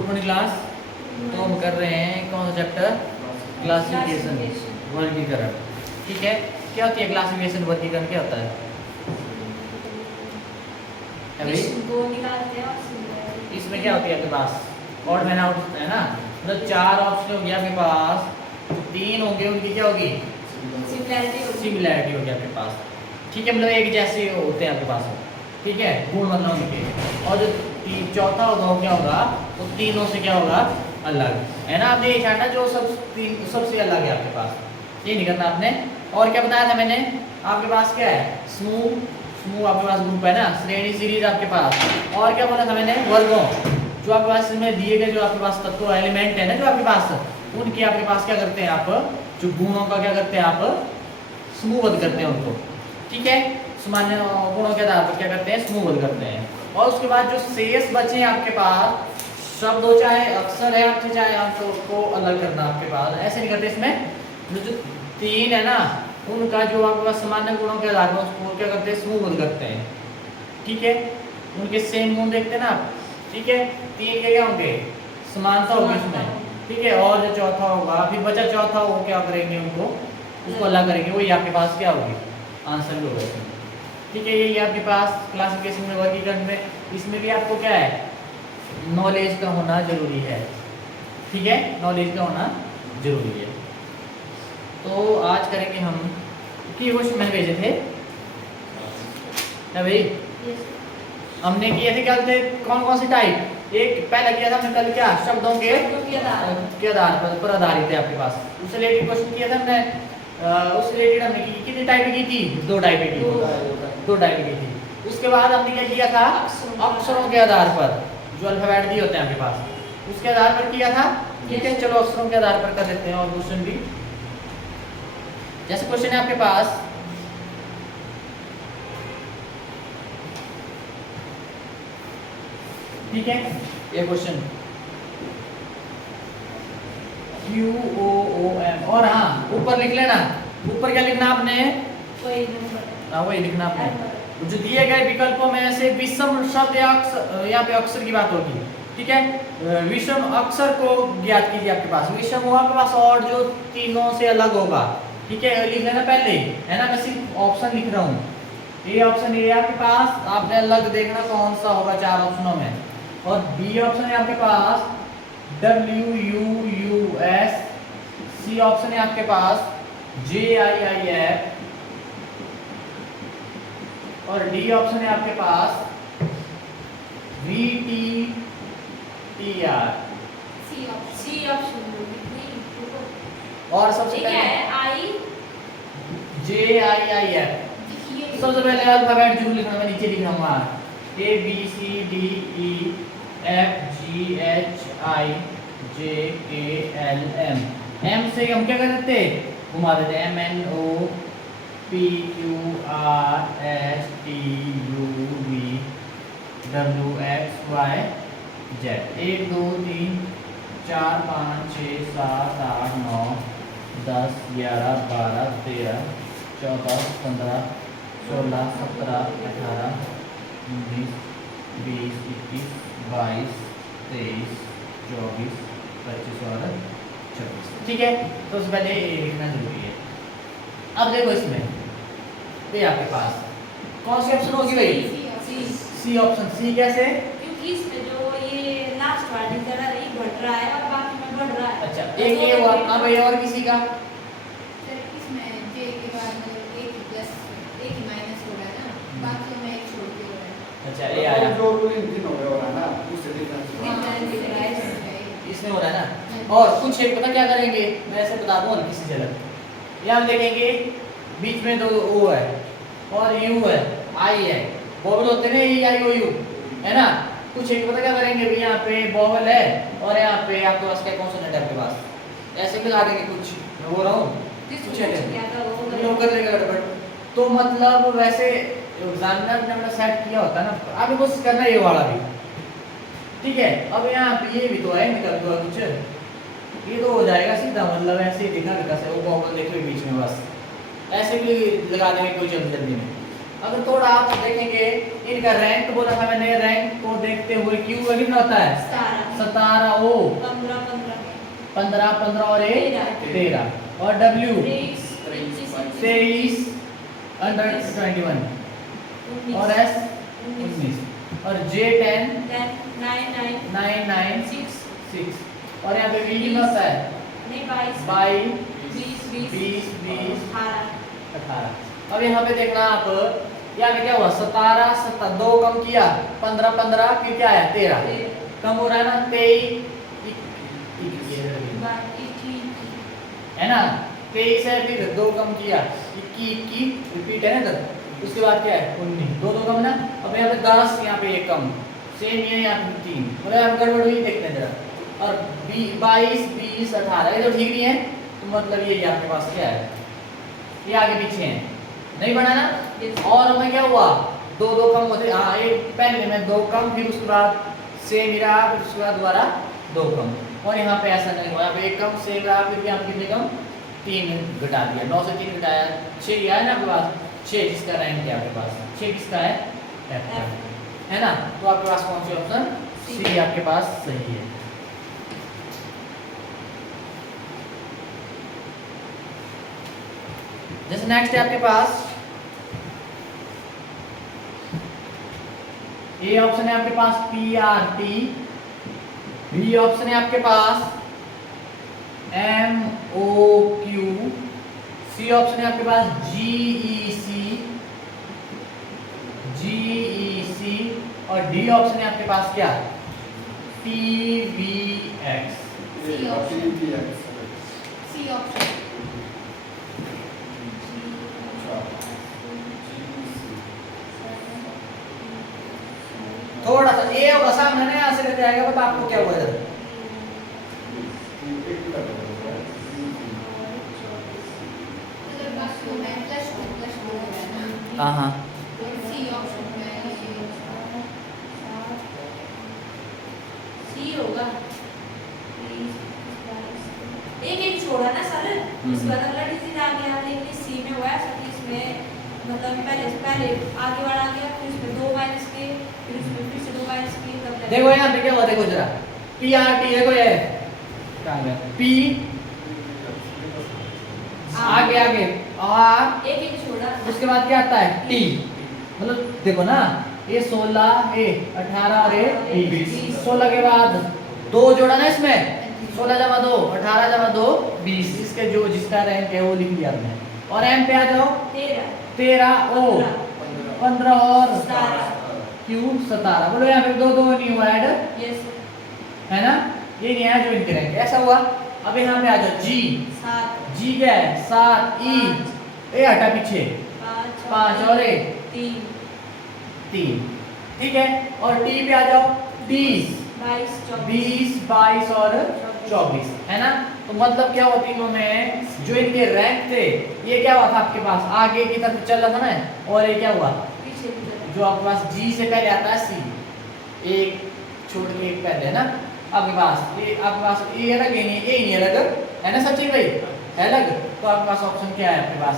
Good morning class. तो हम कर रहे हैं कौन सा चैप्टर? क्लासिफिकेशन, वर्गीकरण। ठीक है, क्या होती है क्लासिफिकेशन, वर्गीकरण क्या होता है? अभी इसमें क्या होती है आपके पास? ऑड मैन आउट है ना, मतलब 4 ऑप्शन होंगे आपके पास, 3 होंगे उनकी क्या होगी? सिमिलैरिटी होगी आपके पास। ठीक है, मतलब एक जैसे होते हैं आपके पास। ठीक है, गुण मतलब उनके। और जो चौथा होगा वो क्या होगा? वो तीनों से क्या होगा? अलग है ना। आपने ये जानना जो सबसे अलग है आपके पास, ये नहीं करना आपने। और क्या बताया था मैंने? आपके पास क्या है? समूह आपके पास ग्रुप है ना, श्रेणी सीरीज आपके पास। और क्या बोला था मैंने? वर्गों। जो आपके पास इसमें दिए गए जो आपके पास तत्व एलिमेंट है ना जो आपके पास, उनकी आपके पास क्या करते हैं आप? जो गुणों का क्या करते हैं आप? समूहबद्ध करते हैं उनको। ठीक है, सामान्य गुणों के आधार पर क्या करते हैं? समूहबद्ध करते हैं। और उसके बाद जो शेष बचे हैं आपके पास, शब्द हो चाहे अक्षर है आपके, चाहे अंशों को अलग करना आपके पास, ऐसे नहीं करते। इसमें जो 3 है ना, उनका जो आपके पास सामान्य गुणों के आधार पर उसको क्या करते हैं? समूहबद्ध करते हैं। ठीक है, उनके सेम गुण देखते हैं ना आप। ठीक है, 3 के क्या होंगे? समानता होगी इसमें। ठीक है, और जो चौथा होगा, फिर बचा चौथा, वो क्या करेंगे? उसको अलग करेंगे। वही आपके पास क्या होगी? आंसर भी होगा इसमें। ठीक है, यही आपके पास क्लासिफिकेशन में, वर्गीकरण में, इसमें भी आपको क्या है? नॉलेज का होना जरूरी है। ठीक है, नॉलेज का होना जरूरी है। तो आज करेंगे हम कि क्वेश्चन मैंने भेजे थे ना भाई। हमने किए थे क्या थे? कौन कौन सी टाइप? एक पहले किया था हमने कल, क्या? शब्दों के आधार पर आधारित है आपके पास। उससे रिलेटेड क्वेश्चन किया था हमने। उससे रिलेटेड हमने कितनी टाइप की थी? 2 टाइप की। 2 टाइप की थी। उसके बाद हमने क्या किया था? अक्षरों के आधार पर, जो अल्फाबेट दिए होते हैं आपके पास, उसके आधार पर किया था। ठीक है, चलो अक्षरों के आधार पर कर लेते हैं। और क्वेश्चन भी, जैसे क्वेश्चन है आपके पास, ठीक है, ये क्वेश्चन QOOM। और हाँ, ऊपर लिख लेना। ऊपर क्या लिखना आपने? वही लिखना आपने। जो दिए गए विकल्पों में से विषम शब्द या अक्षर, यहाँ पे अक्षर की बात होगी। ठीक है, विषम अक्षर को ज्ञात कीजिए। आपके पास विषम होगा आपके पास, और जो तीनों से अलग होगा। ठीक है, लिख लेना पहले, है ना। मैं सिर्फ ऑप्शन लिख रहा हूँ। ये ऑप्शन ये आपके पास, आपने अलग देखना कौन सा होगा 4 ऑप्शनों में। और बी ऑप्शन है आपके पास WUUS। सी ऑप्शन है आपके पास JIIF। और डी ऑप्शन है आपके पास VTTR। और सबसे पहले JIIF। सबसे पहले अल्फाबेट जरूर लिखना, मैं नीचे लिख रहा हूँ ABCDEFGHIJKLM। M से हम क्या कर देते? घुमा देते हैं। MNOPQRSTUVWXYZ। 1 2 3 4 5 6 7 8 9 10 11 12 13 14 15 16 17 18 19 20 21 22 23 24 25 और 26। ठीक है, तो उससे पहले ये लिखना जरूरी है। अब देखो इसमें ये आपके पास कौन सी ऑप्शन होगी भाई? C option. सी कैसे? क्योंकि इसमें जो ये लास्ट वाली जरा ये घट रहा है और बाकी में बढ़ रहा है। अच्छा, एक ये हुआ। अब भाई और किसी का? इसमें जे के बाद मतलब एक ही प्लस एक ही माइनस हो रहा है ना, बाकी में एक छोड़ के हो रहा है। अच्छा, ये आया जो रूलिंग दिन हो रहा है ना, उससे डिफरेंस इसमें हो रहा है ना। और कुछ एक पता क्या करेंगे, मैं ऐसे बता दूं हल्की सी झलक। ये हम देखेंगे बीच में तो ओ है और यू है, आई है। बॉबल होते हैं ना, ये आई ओ यू, है ना। कुछ एक पता क्या करेंगे भी, यहाँ पे बॉबल है और यहाँ पे आपके पास क्या कॉन्सोनेंट है आपके पास, ऐसे लगा देंगे कुछ। मैं बोल रहा हूँ कुछ है कर लेगा गड़बड़। तो मतलब वैसे एग्जामिनर ने अपना सेट किया होता है ना, आपको कोशिश करना है ये वाला भी। ठीक है, अब यहाँ पे ये भी तो है, निकल दो कुछ, ये तो हो जाएगा सीधा, मतलब ऐसे ही दिखा देता है। वो बॉबल देखो बीच में, बस ऐसे भी लगा देंगे कोई जल्दी जल्दी में। अगर थोड़ा आप देखेंगे इनका रैंक बोला था मैंने, रैंक को देखते हुए क्यू का कितना होता है 17 ओ 15 15 और 13 और डब्ल्यू 23 अंडर 21 और एस 19 और जे 10 9 9 6 और यहाँ पे वी कितना होता है 22 20 18। अब यहाँ पे देखना आप, यहाँ पे क्या हुआ 17 17 दो कम किया 15 15 फिर क्या है 13 कम हो रहा है ना 23 है ना 23 है, फिर दो कम किया 21 रिपीट है ना इधर, उसके बाद क्या है 19 दो दो कम ना। अब यहाँ पे 10 यहाँ पे एक कम सेम ये यहाँ पे 3 मतलब यहाँ पे गड़बड़ हुई देखते हैं जरा। और 22 20 18 ये तो ठीक नहीं है, तो मतलब ये आपके पास क्या है ये आगे पीछे है नहीं बना ना। और हमें क्या हुआ दो दो कम होते, हाँ एक पहले में दो कम फिर उसके बाद सेम रहा फिर उसके बाद दोबारा दो कम। और यहाँ पे ऐसा नहीं हुआ, यहाँ पे एक कम सेम रहा फिर यहाँ पे कितने कम 3 घटा दिया 9 से 3 घटाया 6 गया है ना आपके पास 6 जिसका रैंक है आपके पास 6 किसका है F का है ना। तो आपके पास कौन सी ऑप्शन सी आपके पास सही है। जैसे नेक्स्ट है आपके पास ए ऑप्शन है आपके पास PRT, बी ऑप्शन है आपके पास MOQ, सी ऑप्शन है आपके पास GEC और डी ऑप्शन है आपके पास क्या TVX। सी ऑप्शन थोड़ा सा ए होगा सामने ना यहाँ से लेते आएगा, बट आपको क्या हुआ इधर हाँ हाँ सी ऑप्शन होगा एक छोड़ा ना सर, उसके बाद अगला डिजिट आ गया, लेकिन सी में हुआ है इसमें मतलब पहले आगे वाला आ गया, फिर इसमें 2 माइनस के, फिर उसमें फिर से 2 माइनस के, तब देखो यहाँ पे क्या हुआ देखो जरा PRT देखो ये कहाँ गया P आगे आगे और एक छोड़ा, उसके बाद क्या आता है T, मतलब देखो ना ये 16 ये 18 और ये 20 16 के बाद 2 जोड़ा ना इसमें 16 जमा 2 18 जमा 2 20 इसके जो जिसका रैंक है वो लिख लिया हमने। और M पे आ जाओ 13 O 15 और Q 17। बोलो यहाँ पे 2 2 नहीं हुआ ऐड यस है ना, ये नहीं है जो इनके रैंक ऐसा हुआ। अब यहाँ पे आ जाओ G क्या है 7 E ए हटा पीछे 5 और 3 ठीक है। और T पे आ जाओ 20 22 और 24 है ना। तो मतलब क्या हुआ तीनों में जो इनके रैंक थे ये क्या हुआ था आपके पास आगे की तरफ चल रहा था ना, और ये क्या हुआ जो आपके पास G से पहले आता है C एक छोड़ के एक पहले है ना आपके पास ये आपके पास ए अलग है नहीं, ए नहीं अलग है ना सचिन भाई अलग। तो आपके पास ऑप्शन क्या है आपके पास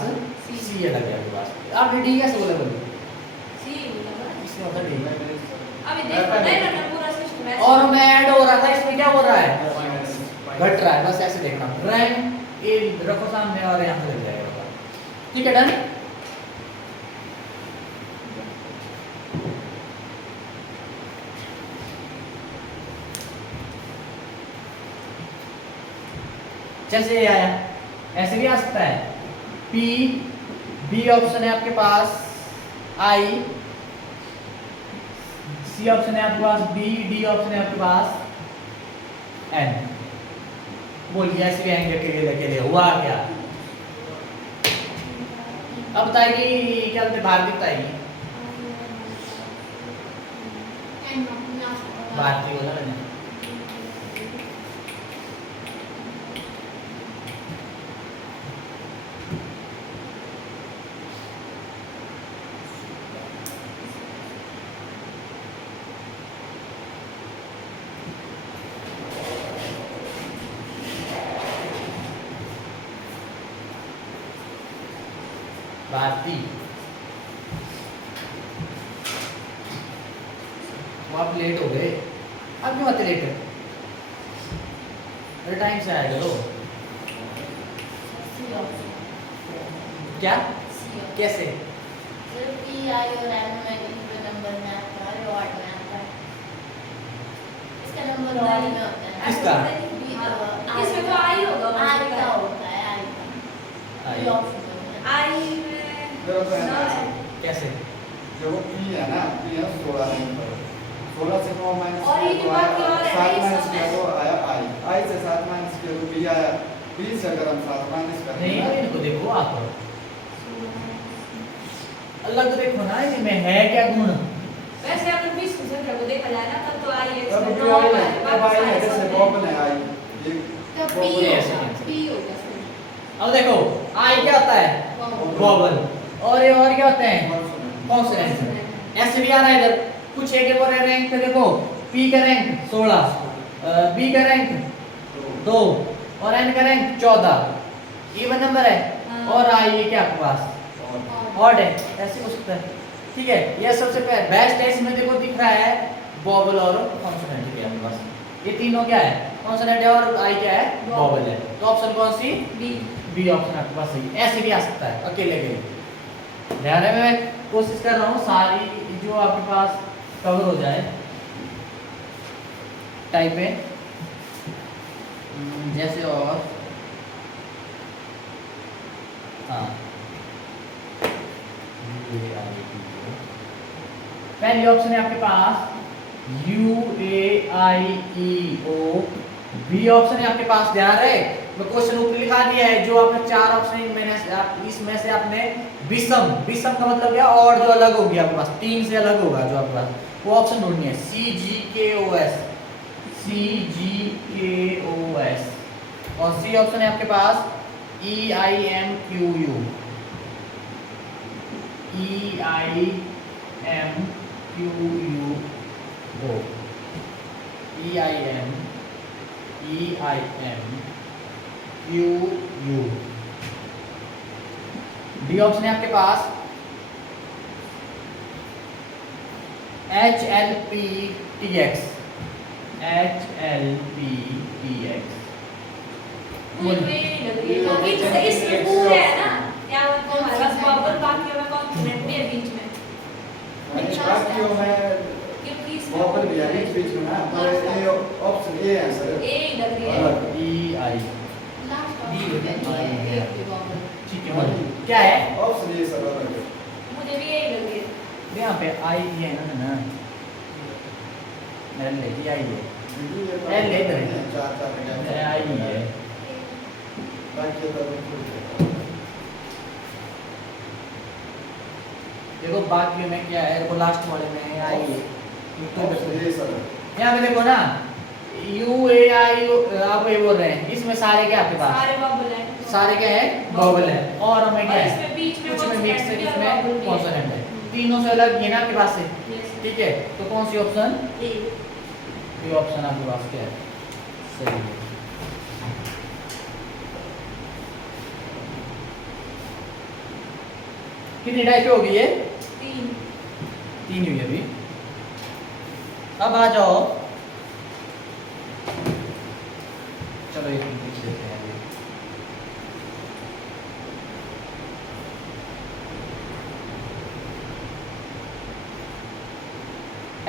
सी अलग है आपके पास। आपने डी कैसे बोला बोलो इसमें होता डी अभी देखो नहीं ना पूरा सिस्टम है और मैं ऐड हो रहा था इसमें क्या हो रहा है घट रहा है, बस ऐसे देखना रैंक ए रखो सामने और यहाँ से लग जाएगा ठीक है डन। जैसे ये आया ऐसे भी आ सकता है P B ऑप्शन है आपके पास I C ऑप्शन है आपके पास B D ऑप्शन है आपके पास N। बोलिए ऐसे भी आएंगे अकेले हुआ क्या। अब बताएगी क्या बोलते भारती बताएगी भारती बोला मैंने भारती वो आप लेट हो गए। अब क्यों आते लेट? अरे टाइम से आया करो। सी ऑप्शन क्या? सी ऑप्शन कैसे? सिर्फ पी आई और एम में इनके नंबर में आता है और ऑड में आता है। इसका नंबर ऑड में होता है। किसका? इसमें तो आई होगा, आई का होता है, आई का आई। ये ऑप्शन होता है। आई में ना है। कैसे? जो पी है ना, पी है 16 नंबर, 16 से 9 माइनस और ये किया तो बाकी और है, 7 ये माइनस सब किया है। तो आया आई, आई से 7 माइनस किया तो बी आया, बी से अगर हम 7 माइनस करते नहीं हैं इनको देखो आप, अलग देखो ना इनमें है क्या गुण। वैसे अगर 20 की संख्या को देखा जाए ना तब तो आई है, तब इसमें भी नौ आई है, है, तब बाकी आई है, सारे जैसे सब बॉबल है आई, ये तब बॉबल पी है। ऐसे होगा, कैसे? पी होगा सर। अब देखो आई क्या होता है? वाओ। वॉवल। और ये और क्या होते हैं? कॉन्सोनेंट। कॉन्सोनेंट। ऐसे भी आ रहा है इधर कुछ एक और रैंक पे देखो, पी का रैंक 16, बी का रैंक 2 और एन का रैंक 14। इवन नंबर है। हाँ। और आई ये क्या आपके पास? ऑड है। ऐसे हो सकता है। ठीक है, ये सबसे बेस्ट है। इसमें देखो दिख रहा है वॉवल और कॉन्सोनेंट है आपके पास। ये तीनों क्या है? कॉन्सोनेंट है और आई क्या है? वॉवल है। तो ऑप्शन कौन सी? बी। बी ऑप्शन आपके पास सही है। ऐसे भी आ सकता है अकेले अकेले। ध्यान है, मैं कोशिश कर रहा हूँ सारी जो आपके पास कवर हो जाए टाइप है। जैसे और हाँ पहली ऑप्शन है आपके पास UAIEO। बी ऑप्शन है आपके पास, ध्यान रहे मैं क्वेश्चन ऊपर लिखा दिया है। जो आपने 4 ऑप्शन इसमें से आपने विषम, विषम का मतलब क्या? और जो अलग होगी आपके पास 3 से अलग होगा जो आपके पास, वो ऑप्शन ढूंढनी है। CGKOS, CGKOS। और सी ऑप्शन है आपके पास EIMQU, EIMQUO, EIMQU। D option है आपके पास HLPTX, HLPTX। मुझे तो ये नहीं लग रही है, क्योंकि इसमें पूरे है ना, क्या बोलते हैं हमारे पास बबल, बाकी में कॉन्सोनेंट भी है बीच में, बाकियों में क्योंकि इसमें बॉबल भी है बीच में ना, तो ये ऑप्शन ए है सर। ए ही लग रही है। अलग। EI। लास्ट डी ऑप्शन हो गया। है ये एक भी बॉबल। ठीक है, क्या है? ऑप्शन ए सर अलग है। मुझे भी यही लग रही है। यहाँ पे आई है ना, एल है, आई है, ए ले इधर है। आई है। बाकी तो देखो बाकी में क्या है, देखो लास्ट वाले में आई है। Option A sir. यहाँ पे देखो ना UAI आप ये बोल रहे हैं, इसमें सारे क्या आपके पास? सारे बबल है। सारे क्या है? बबल है। और हमें क्या और है? इसमें बीच में कुछ में consonant मिक्स है, भी और इसमें bubble भी है। कॉन्सोनेंट है। तीनों से अलग ये ना आपके पास है। Yes. ठीक है, तो कौन सी ऑप्शन? ए। ये ऑप्शन आपके पास क्या है? सही है। कितनी टाइप हो गई है? 3। 3 हुई अभी। अब आ जाओ, चलो एक पूछ लेते हैं अभी।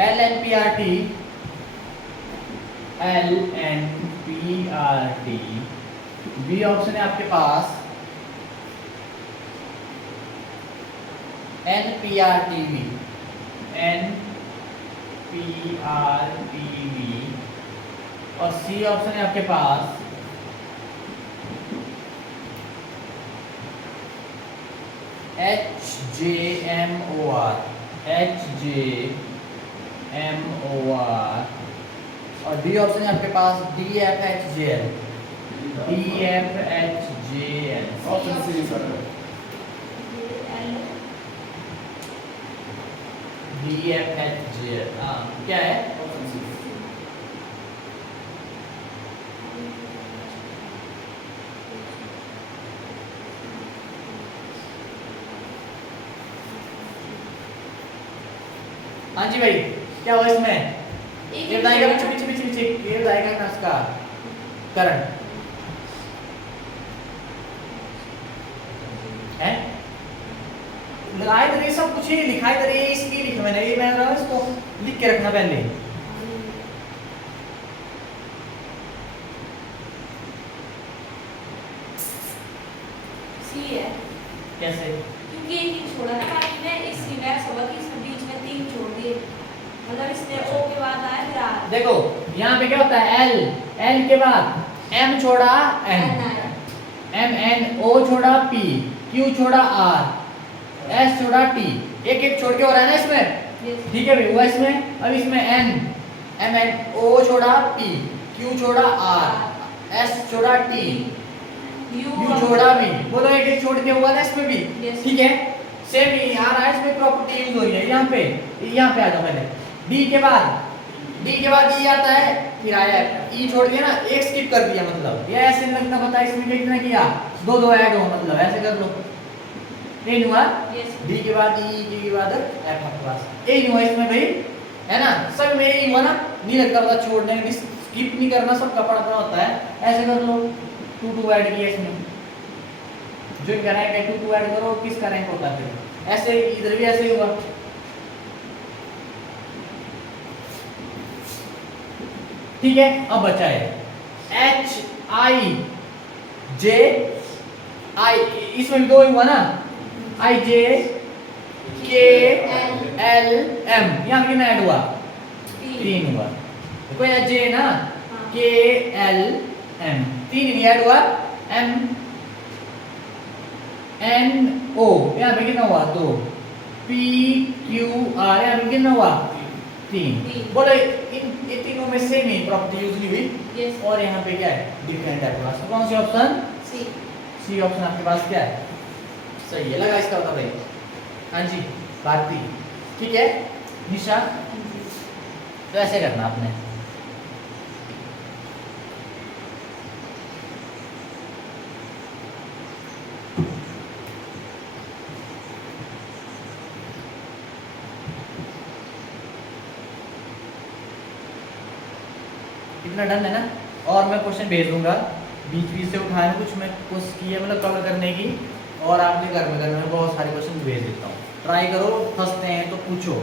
LNPRT, बी ऑप्शन है आपके पास NPRTV, और सी ऑप्शन है आपके पास HJMOR, और डी ऑप्शन है आपके पास DFHJL, option C sir. DFHJL। हाँ क्या है? Option C. हाँ जी भाई, क्या हुआ इसमें? ये बताएगा पीछे पीछे पीछे पीछे ये बताएगा ना उसका करंट है। लगाए तो ये सब कुछ ही लिखाई तो ये इसकी लिखा मैंने, ये मैं रहा इसको लिख के रखना पहले। सी है कैसे? क्योंकि एक ही छोड़ा ना बाकी में इस सी में ऐसा हुआ कि इसमें बीच में 3 छोड़ दिए, मतलब इसने ओ के बाद आया फिर आर। देखो यहाँ पे क्या होता है एल, एल के बाद एम छोड़ा एन, एम एन ओ छोड़ा पी, क्यू छोड़ा आर, एस छोड़ा टी, एक एक छोड़ के हो रहा है ना इसमें, ठीक है भाई हुआ इसमें। अब इसमें एन, एम एन ओ छोड़ा पी, क्यू छोड़ा आर, एस छोड़ा टी, यू छोड़ा भी, बोलो एक एक छोड़ के हुआ ना इसमें भी, ठीक है। सेम ही आ रहा है इसमें प्रॉपर्टी यूज हो रही है यहाँ पे आ जाओ पहले। डी के बाद ई आता है, फिर आया ई छोड़ दिया ना, एक स्किप कर दिया, मतलब ये ऐसे नहीं लगना पता इसमें कितना किया, दो दो ऐड हो, मतलब ऐसे कर लो। ये हुआ डी के बाद ई के बाद एफ आपके पास, ये हुआ इसमें भाई, है ना। सब में यही हुआ ना, नहीं लगता पता छोड़ने में, स्किप नहीं करना, सब का पढ़ना होता है। ऐसे कर लो, 2 ऐड किया इसमें, जो इनका रैंक है 2 ऐड करो, किसका रैंक होता है फिर, ऐसे इधर भी ऐसे ही हुआ। ठीक है, अब बचा है एच आई जे आई, इसमें दो हुआ ना, आई जे के एल एम, यहाँ कितना ऐड हुआ, 3 हुआ। कोई जे ना, के एल एम 3 नहीं ऐड हुआ, एम एन ओ यहाँ पे कितना हुआ 2, पी क्यू आर यहाँ पे कितना हुआ 3। बोलो इन तीनों में सेम ही प्रॉपर्टी यूज हुई, और यहाँ पे क्या है डिफरेंट है आपके पास। तो कौन सी ऑप्शन, सी ऑप्शन आपके पास क्या है, सही है। लगा इसका बता भाई, हाँ जी भारती, ठीक है निशा। तो ऐसे करना आपने, इतना डन है ना। और मैं क्वेश्चन भेज दूंगा, बीच बीच से उठाए कुछ मैं कोशिश की है मतलब कवर करने की, और आपने घर में बहुत सारे क्वेश्चन भेज देता हूँ। ट्राई करो, फंसते हैं तो पूछो,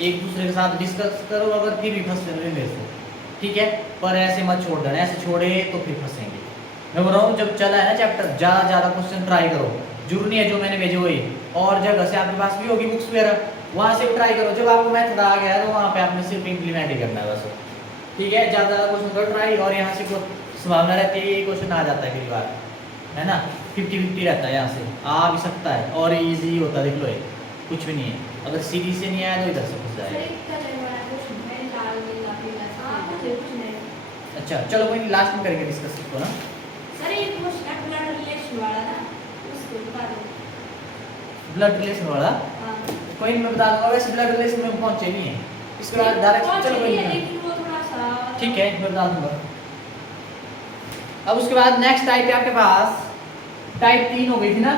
एक दूसरे के साथ डिस्कस करो, अगर फिर भी फंसते हैं भेज दो, ठीक है। पर ऐसे मत छोड़ देना, ऐसे छोड़े तो फिर फंसेंगे। मैं बोल रहा हूँ जब चला है ना चैप्टर, ज़्यादा क्वेश्चन ट्राई करो, जरूरी नहीं है जो मैंने भेजे वही, और जगह से आपके पास भी होगी बुक्स वगैरह, वहाँ से ट्राई करो। जब आपको मेथड आ गया तो वहाँ पे आपने सिर्फ इम्प्लीमेंट ही करना है बस, ठीक है। ज़्यादा क्वेश्चन करो ट्राई, और यहाँ से संभावना रहती है ये क्वेश्चन आ जाता है कई बार, है ना, 50-50 रहता है, यहाँ से आ भी सकता है, और इजी होता है, देख लो ये कुछ भी नहीं है। अगर सीधी से नहीं आया तो इधर से फंस जाएगा। अच्छा चलो कोई नहीं, लास्ट में करेंगे डिस्कस इसको ना। सर एक क्वेश्चन है ब्लड रिलेशन वाला ना, उसको बता दो। ब्लड रिलेशन वाला कोई नहीं, मैं बता दूंगा, वैसे ब्लड रिलेशन में पहुंचे नहीं है, इसके बाद डायरेक्ट चलो कोई नहीं, लेकिन वो थोड़ा सा ठीक है मैं बता दूंगा। अब उसके बाद नेक्स्ट टाइप है आपके पास, टाइप 3 हो गई थी ना,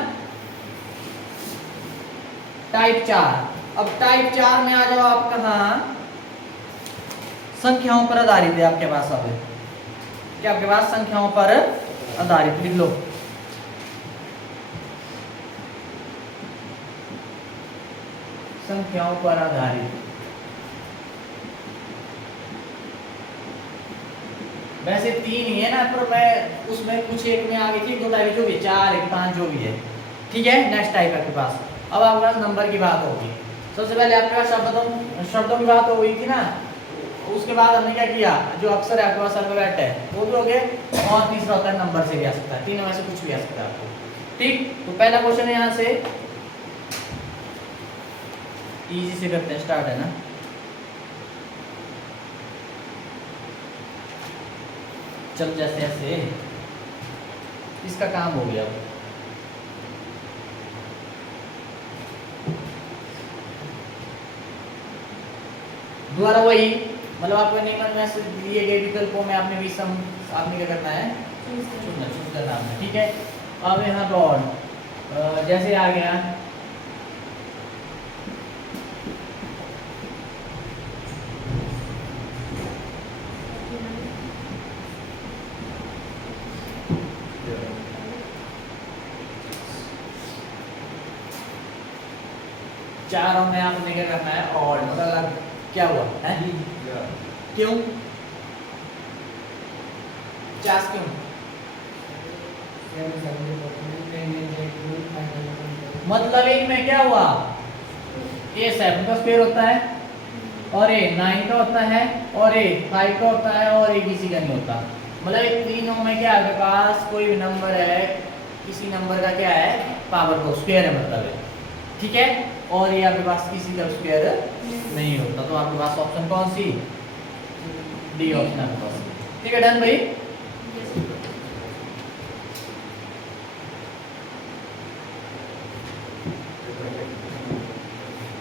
टाइप 4। अब टाइप 4 में आ जाओ आप, कहाँ संख्याओं पर आधारित है आपके पास। अब क्या आपके पास संख्याओं पर आधारित, लिख लो संख्याओं पर आधारित। वैसे 3 ही है ना, पर मैं उसमें कुछ एक में आ गई थी, 2 टाइप जो भी 4 1 5 जो भी है, ठीक है। नेक्स्ट टाइप आपके पास, अब आपके पास नंबर की बात होगी। सबसे पहले आपके पास शब्दों की बात हो गई थी ना, उसके बाद हमने क्या किया, जो अक्सर है आपके पास अल्फाबेट है वो भी हो गए, और तीसरा होता है नंबर से भी आ सकता है, तीनों में से कुछ भी आ सकता है आपको, ठीक। तो पहला क्वेश्चन है यहाँ से, इजी से करते हैं, स्टार्ट है ना। चल जैसे ऐसे इसका काम हो गया। दोबारा वही, मतलब आपको नियमन में से दिए गए विकल्पों में आपने भी सम, आपने क्या करना है, चूज करना है, ठीक है। अब यहाँ रॉड जैसे आ गया, चारों में आपने क्या करना है ऑड, मतलब क्या हुआ है क्यों 50 क्यों? मतलब इनमें क्या हुआ ये 7 का स्क्वायर होता है और ये 9 का होता है और ये 5 का होता है और ये किसी का नहीं होता। मतलब ये तीनों में क्या आपके पास कोई भी नंबर है, किसी नंबर का क्या है पावर को स्क्वायर है मतलब है, ठीक है। और ये आपके पास किसी का स्क्वायर नहीं होता, तो आपके पास ऑप्शन कौन सी डी ऑप्शन आपके पास, ठीक है। डन भाई।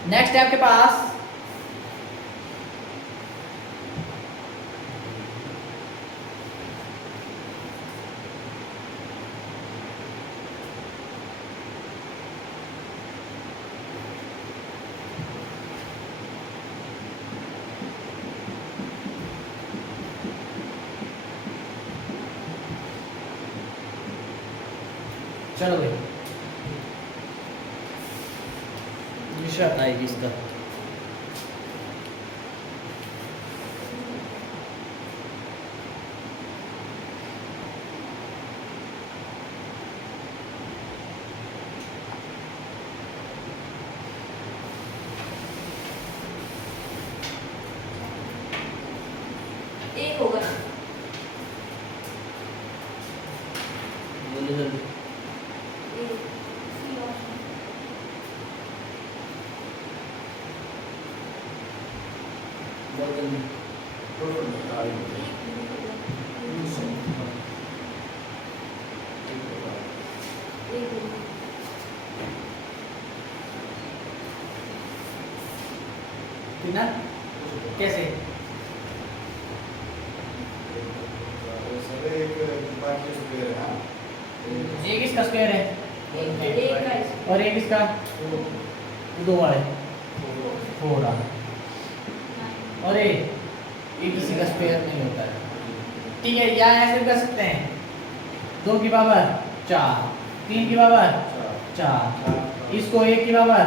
नेक्स्ट है आपके पास चलो भाई निशात आएगी इसका। एक होगा ना बोलो जल्दी। एक सी ऑप्शन बहुत जल्दी। एक होगा कितना कैसे एक इसका स्क्वायर है एक का इस और एक इसका दो वाले 4 और एक किसी का स्क्वायर नहीं होता है, ठीक है। या ऐसे भी कर सकते हैं 2 की पावर 4, 3 की पावर 4, इसको 1 की पावर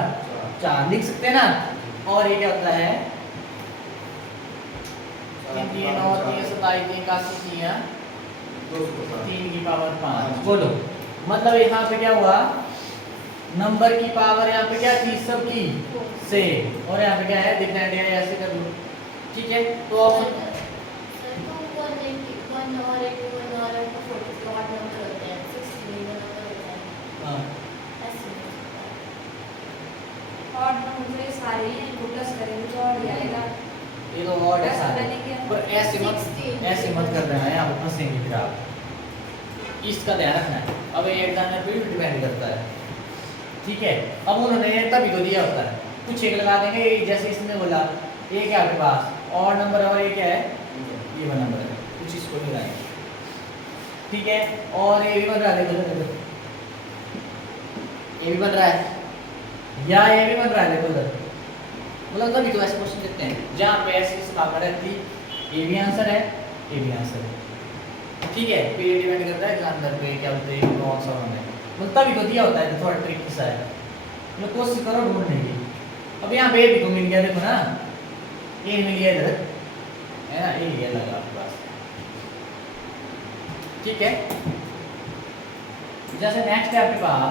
4 लिख सकते हैं ना। और ये क्या होता है 3 और 3 27 3 का 3 की पावर 5 बोलो। मतलब यहाँ पे क्या हुआ नंबर की पावर यहाँ पे क्या थी सब की से, और यहाँ पे क्या है डिफरेंट है, ऐसे कर लो, ठीक है। तो ऑप्शन और नंबर सारे ही इनको प्लस करेंगे तो और ही आएगा। ये तो और है ऐसा सारे, मैंने किया। पर ऐसे मत कर रहे हैं, आप फंसेंगे फिर आप, इसका ध्यान रखना है। अब ये एग्जामिनर पे भी डिपेंड करता है, ठीक है। अब उन्होंने तभी तो दिया होता है, कुछ एक लगा देंगे जैसे इसने बोला ये क्या आपके पास और नंबर और ये क्या है ये वन नंबर है, कुछ इसको नहीं लगाएंगे, ठीक है। और ये भी बन रहा है, देखो देखो ये भी बन रहा है या ये भी बन रहा है, देखो उधर। मतलब तभी तो ऐसे क्वेश्चन देते हैं जहाँ पे ऐसी भाग रहती ये भी आंसर है ये भी आंसर है, ठीक है। फिर ये डिपेंड करता है एग्जामिनर पे क्या बोलते हैं कौन सा होना है, मतलब तभी तो दिया होता है, थोड़ा ट्रिक सा है, मतलब कोशिश करो ढूंढने की। अब यहाँ पे भी तो मिल गया, देखो ना ये मिल गया इधर है ना, ये लगा आपके पास, ठीक है। जैसे नेक्स्ट है आपके पास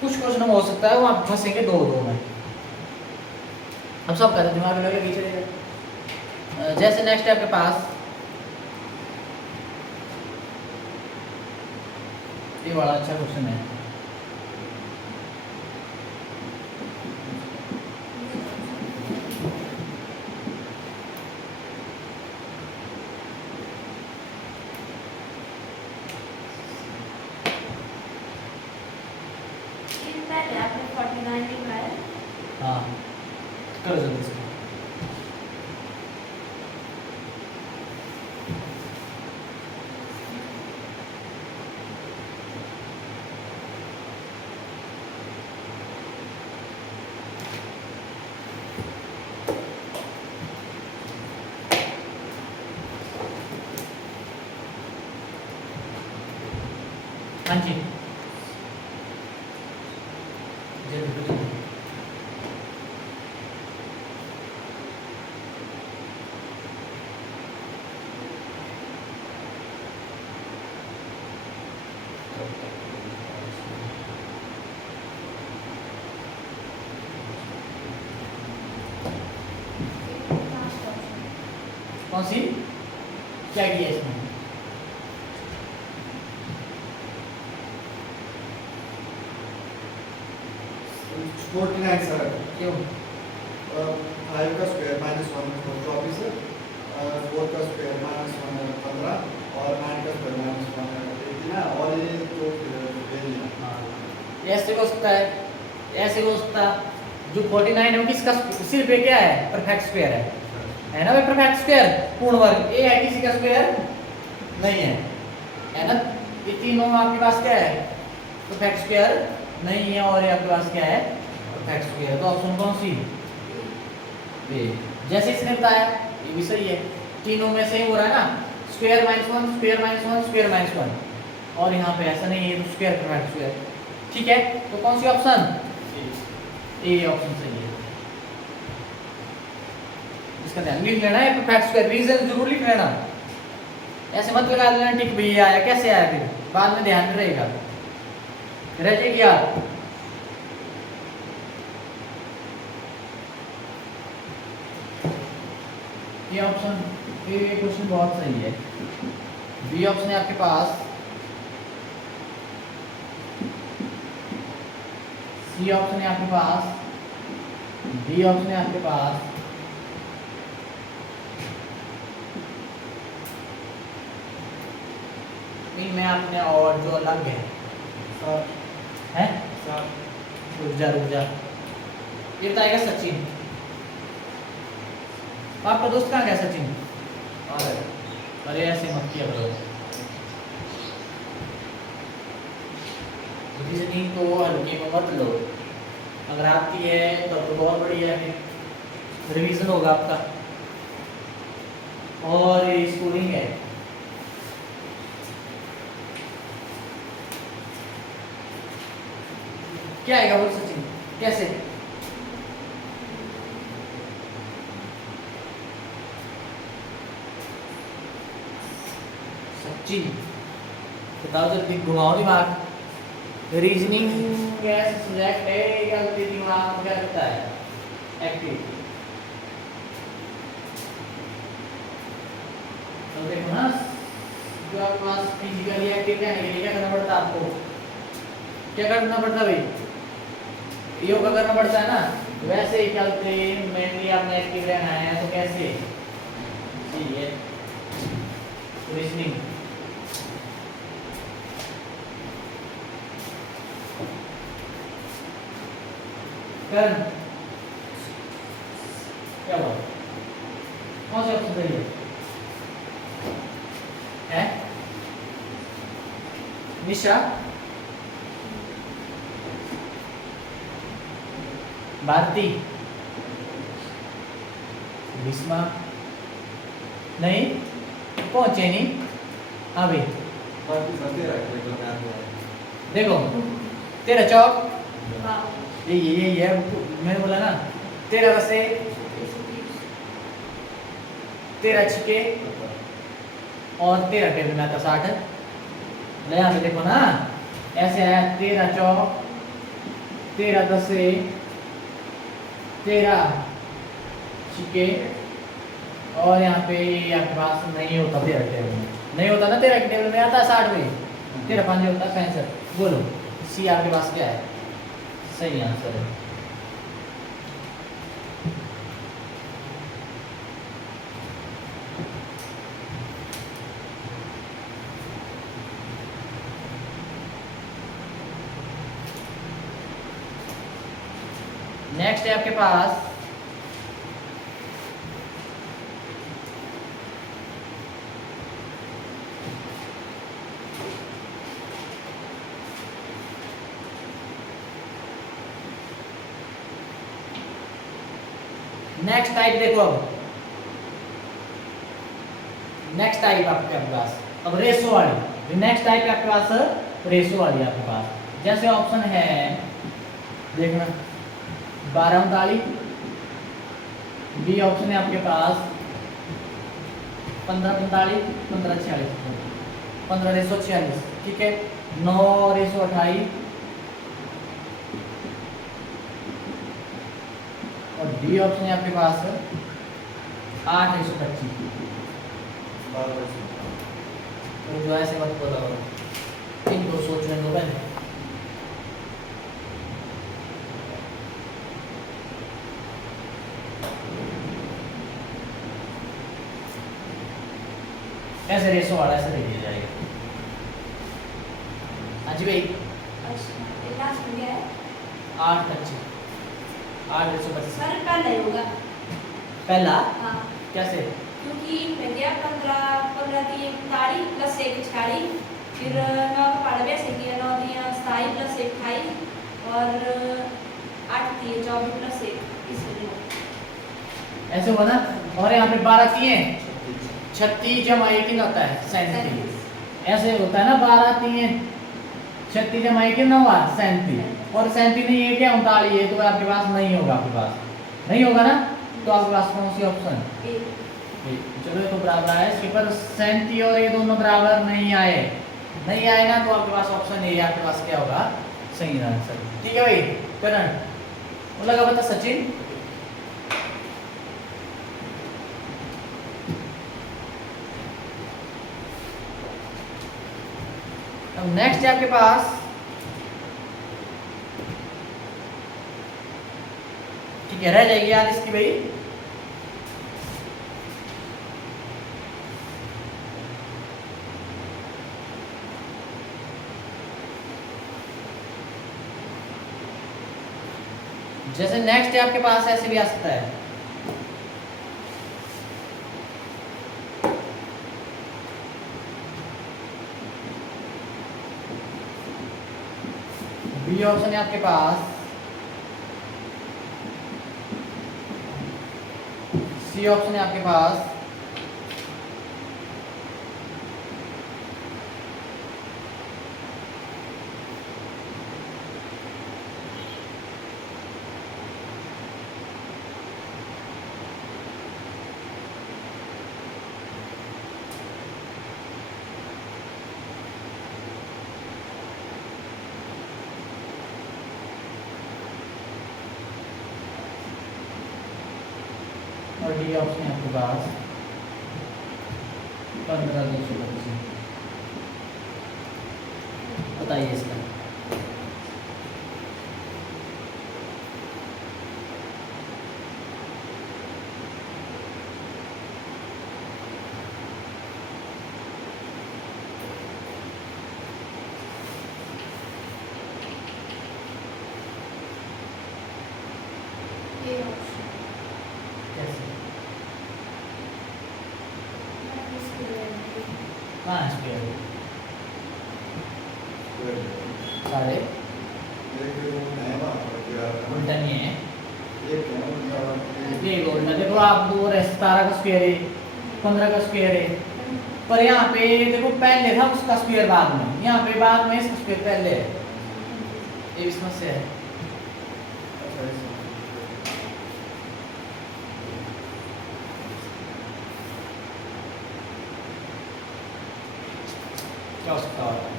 कुछ क्वेश्चन हो सकता है वो आप फंसेंगे दो में, अब सब कर दिमाग में लगे पीछे। जैसे नेक्स्ट है आपके पास ये बड़ा अच्छा क्वेश्चन है, पहले आपने 49 लिखा है। हाँ करो जल्दी से। हाँ जी जल्दी जल्दी। कौन सी, क्या किया इसमें? Forty nine sir. क्यों? 5 का स्क्वायर -1 24 है, 4 का स्क्वायर -1 15 और 9 का स्क्वायर -1 18 और ये तो ऐसे हो सकता है, ऐसे हो सकता। जो 49 है किसका सिर्फ ये क्या है, परफेक्ट स्क्वायर है ना भाई, परफेक्ट स्क्वायर पूर्ण वर्ग। ए है किसी का स्क्वायर नहीं है ना। ये तीनों आपके पास क्या है, परफेक्ट स्क्वायर नहीं है, और ये आपके पास क्या है, परफेक्ट स्क्वायर। तो ऑप्शन कौन सी, ए। जैसे इसने बताया ये भी सही है, तीनों में से हो रहा है ना, स्क्वायर -1 स्क्वायर -1 स्क्वायर -1, और यहाँ पे ऐसा नहीं है तो स्क्वायर परफेक्ट स्क्वायर। ठीक है, तो कौन सी ऑप्शन, ए ऑप्शन सही है। इसका ध्यान लिख लेना है, परफेक्ट स्क्वायर रीजन जरूर लिख लेना, ऐसे मत लगा देना टिक भी आया कैसे आया, फिर बाद में ध्यान रहेगा, रह जाएगी यार। ये ऑप्शन, ये क्वेश्चन बहुत सही है। बी ऑप्शन है आपके पास, सी ऑप्शन है आपके पास, डी ऑप्शन है आपके पास, इनमें आपने और जो अलग है सर हैं, सर रुक जा, ये बताएगा सचिन। आपका दोस्त कहाँ गया सचिन? अरे ऐसे मत किया करो, रीजनिंग तो हल्के में मत लो, अगर आती है तो बहुत बढ़िया है, रिवीजन होगा आपका, और स्कूलिंग है। क्या आएगा बोल सचिन, कैसे? सचिन बताओ जल्दी, घुमाओ दिमाग। रीजनिंग कैसे सब्जेक्ट है, क्या दिमाग में क्या करता है, एक्टिव। तो देखो ना, जो आपके पास फिजिकली एक्टिव रहने के लिए क्या करना पड़ता है आपको, क्या करना पड़ता है भाई, योगा करना पड़ता है ना। वैसे ही चलते मेनली आपने एक्टिव रहना है, तो कैसे, ये रीजनिंग। करण क्या हुआ, कौन सा ऑप्शन सही है? निशा, भारती, विस्मा, नहीं पहुंचे नहीं। हाँ भाई बाकी सब तेरा है, देखो, तेरा चौक हाँ, यही है, मैंने बोला ना, 13 से 13 छिके और 13 टेबल में आता 60 है। यहाँ पे देखो ना, ऐसे है 13 चौक 13 10 13 छिके, और यहाँ पे आपके पास नहीं होता 13 टेबल में, नहीं होता ना 13 के टेबल में आता 60 में, 13 5 होता 65। बोलो सी आपके पास क्या है, सही आंसर है। नेक्स्ट है आपके पास नेक्स्ट टाइप। देखो अब नेक्स्ट टाइप आपके पास अब रेशो वाली, नेक्स्ट टाइप आपके पास रेशो वाली आपके पास। जैसे ऑप्शन है देखना 12 39, बी ऑप्शन है आपके पास 15 45 15 46 15 रेशो 46, ठीक है। 9 रेशो 28 और डी ऑप्शन है आपके पास 8 रेशो 25। 12 इसमें। तो जो ऐसे मत बोला करो, इनको सोचने दो पहले। ऐसे रेसो वाला ऐसे दे दिया जाएगा। हाँ जी भाई, अच्छा ये लास्ट में क्या है 8 बच्चे, 8 रेसो बच्चे। सर पहला ही होगा पहला हाँ कैसे? क्योंकि मैं गया 15 की एक ताड़ी प्लस एक छाड़ी, फिर 9 का पाड़ा वैसे किया 9 दिया 27 प्लस एक 28 और 8 दिए 24 प्लस एक इसलिए ऐसे हुआ ना। और यहाँ पे 12 किए 36 जमा 1 कितना होता है 37। ऐसे होता है ना 12 3 36 जमा 1 कितना हुआ 37। और 37 नहीं है क्या 39 है, तो आपके पास नहीं होगा, आपके पास नहीं होगा ना। तो आपके पास कौन सी ऑप्शन? चलो ये तो बराबर आया, इसके पर 37 और ये दोनों बराबर नहीं आए, नहीं आए ना, तो आपके पास ऑप्शन ए आपके पास क्या होगा सही आंसर। ठीक है भाई करण, वो लगा बता सचिन। अब नेक्स्ट है आपके पास, ठीक है रह जाएगी याद इसकी भाई। जैसे नेक्स्ट है आपके पास ऐसे भी आ सकता है, बी ऑप्शन है आपके पास, सी ऑप्शन है आपके पास, और डी ऑप्शन है आपके पास 15,225। बताइए इसका। ये ऑप्शन कैसे? इसके लिए कहाँ है स्क्वायर? सारे उल्टा नहीं है, ये उल्टा। देखो आप 2 और 17 का स्क्वायर है, 15 का स्क्वायर है, पर यहाँ पे देखो पहले था उसका स्क्वायर बाद में, यहाँ पे बाद में इसका स्क्वायर पहले है, ये भी समस्या है। क्या हो सकता है?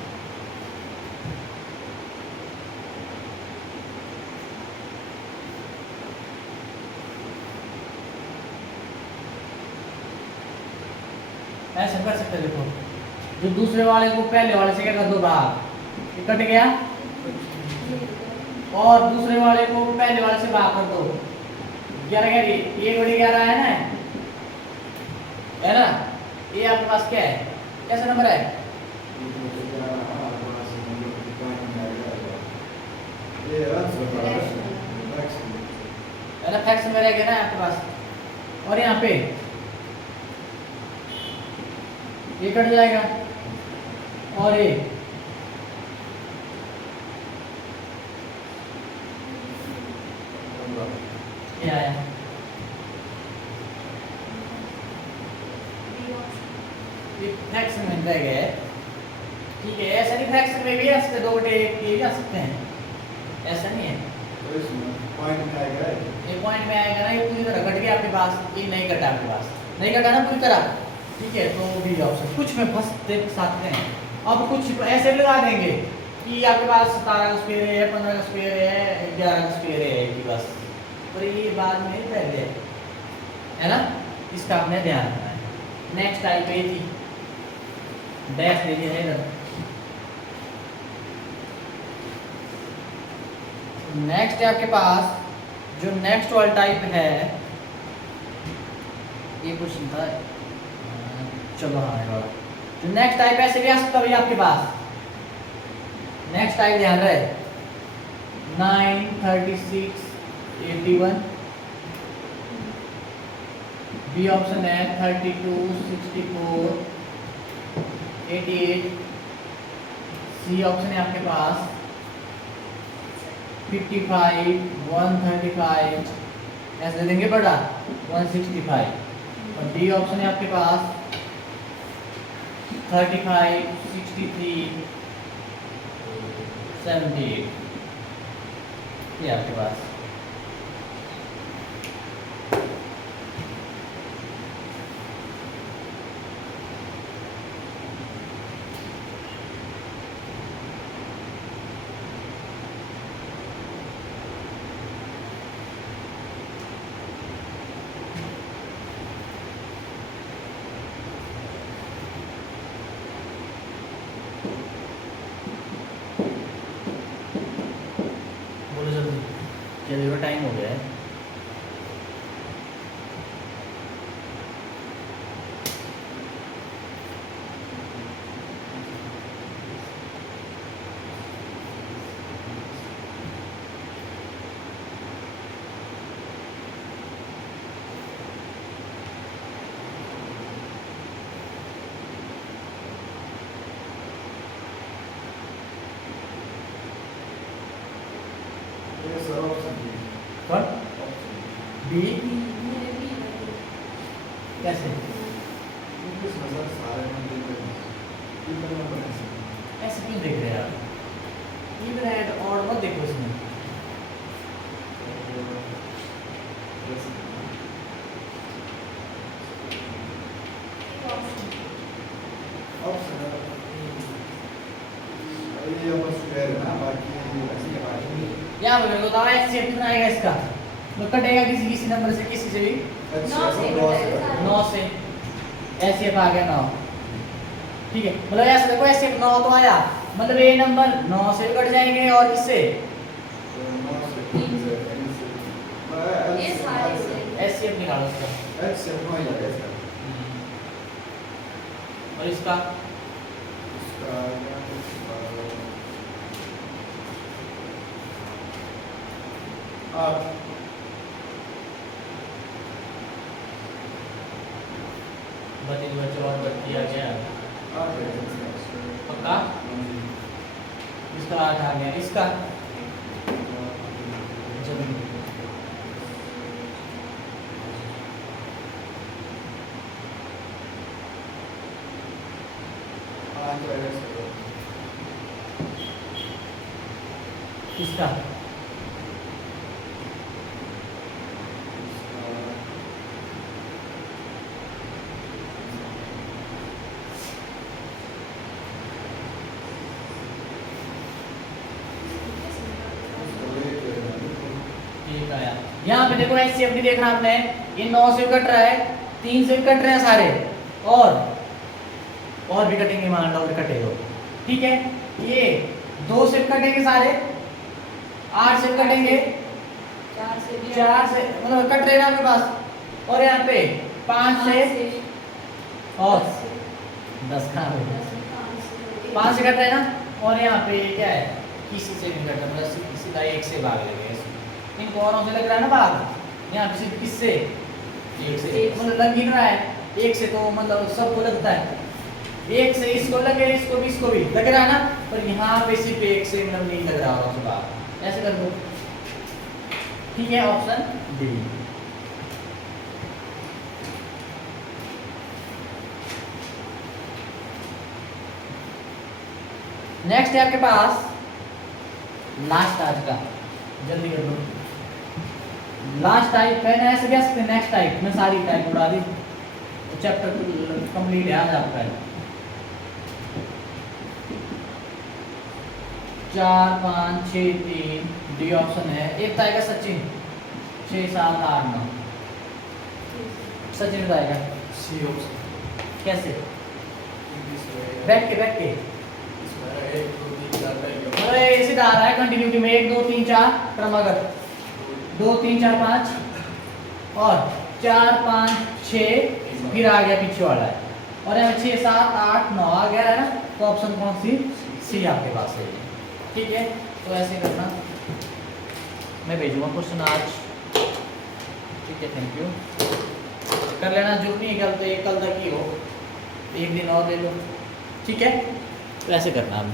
ऐसे कर सकते हैं, देखो जो दूसरे वाले को पहले वाले से क्या कर दो भाग, ये कट गया, और दूसरे वाले को पहले वाले से भाग कर दो 11 ये बड़ी 11 है ना, है ना। ये आपके पास क्या है, कैसा नंबर है? है ना, फ्रैक्शन में रह गया ना आपके पास। और यहाँ पे ये कट जाएगा और ये आया। ये फ्रैक्शन में रह गए, ठीक है। ऐसा नहीं फ्रैक्शन में भी आ सकते, 2/1 ये भी आ सकते हैं, ऐसा नहीं है। ये पॉइंट में आएगा ना, ये पूरी तरह कट गया आपके पास, ये नहीं कटा आपके पास, नहीं कटा ना पूरी तरह, ठीक है। तो भी ऑप्शन कुछ में फंस देख सकते हैं। अब कुछ ऐसे लगा देंगे कि आपके पास 17 का स्क्वायर है, 15 का स्क्वायर है, 11 का स्क्वायर है कि बस, पर ये बाद में पहले है ना, इसका आपने ध्यान रखना है। नेक्स्ट टाइप ए थी, डैश दे दिया है इधर। नेक्स्ट है आपके पास जो नेक्स्ट वाला टाइप है, ये क्वेश्चन था, चलो हाँ ये वाला। जो नेक्स्ट टाइप ऐसे भी आ सकता है भैया आपके पास। नेक्स्ट टाइप ध्यान रहे 9, 36, 81। बी ऑप्शन है 32, 64, 88। सी ऑप्शन है आपके पास 55, 135, ऐसे दे देंगे बड़ा 165। और डी ऑप्शन है आपके पास 35, 63, 78। ये आपके पास बोलो जल्दी, जल्दी का टाइम हो गया है। ये सर ऑप्शन बी। कौन? बी मेरे भी लगे। कैसे? इंग्लिश में सर सारे नंबर देते हैं। इवन नंबर ऐसे। ऐसे क्यों देख रहे हैं आप? इवन एंड ऑड मत देखो इसमें। ऑप्शन ये अपना स्क्वायर है ना, बाकी ऐसे बाकी यहाँ पे मेरे को बताओ ऐसे कितना आएगा इसका? तो कटेगा किसी किसी नंबर से, किसी से भी नौ से कटेगा। 9 से। ऐसे आ गया 9, ठीक है। मतलब ऐसे देखो ऐसे 9 तो आया, मतलब ये नंबर 9 से भी कट जाएंगे और किससे? ये सारे से। ऐसे अब निकालो इसका। एक्स से अपना ही लगा इसका। और इसका इसका आठ। बत्तीस बच्चों और बढ़ दिया गया आठ है इसका। पक्का। इसका 8 आ गया, इसका जल्दी। पाँच है इसका। इसका ठीक आया। यहाँ पे देखो ऐसे अपनी देखना आपने, ये 9 से भी कट रहा है, 3 से भी कट रहे हैं सारे, और भी कटेंगे, मान लो और कटेगा, ठीक है। ये 2 से कटेंगे सारे, 8 से कटेंगे, 4 से भी 4 से मतलब कट रहे हैं आपके पास, और यहाँ पे 5 से और 10 कहाँ हो गया? 5 से कट रहे हैं ना, और यहाँ पे क्या है, किसी से नहीं कट रहा, मतलब सीधा 1 से भाग लगे इन दोनों से लग रहा है ना भाग, यहाँ पे सिर्फ किससे? 1 से, मतलब लग ही रहा है 1 से, तो मतलब सबको लगता है 1 से, इसको लगे, इसको भी लग रहा है ना, पर यहाँ पे सिर्फ 1 से मतलब नहीं लग रहा होगा भाग। ऐसे कर दो, ठीक है। Option D. नेक्स्ट है आपके पास लास्ट आज का, जल्दी कर दो। लास्ट टाइप है ना, ऐसे क्या सकते हैं नेक्स्ट टाइप में, सारी टाइप उड़ा दी, चैप्टर कंप्लीट है आज आपका। 4, 5, 6, 3 डी ऑप्शन है। एक बताएगा सचिन, 6, 7, 8, 9 सचिन बताएगा। C option. कैसे? बैठ के अरे सीधा आ रहा है कंटिन्यूटी में 1 2 3 4 क्रमागत 2 3 4 5 और 4 5 6 फिर आ गया पीछे वाला है और यहाँ 6 7 8 9 आ गया है ना, तो ऑप्शन कौन सी? सी आपके पास है। ठीक है, तो ऐसे करना, मैं भेजूंगा क्वेश्चन आज। ठीक है, थैंक यू। कर लेना, जो नहीं कल तो एक कल तक ही हो, एक दिन और ले लो। ठीक है, तो ऐसे करना अब।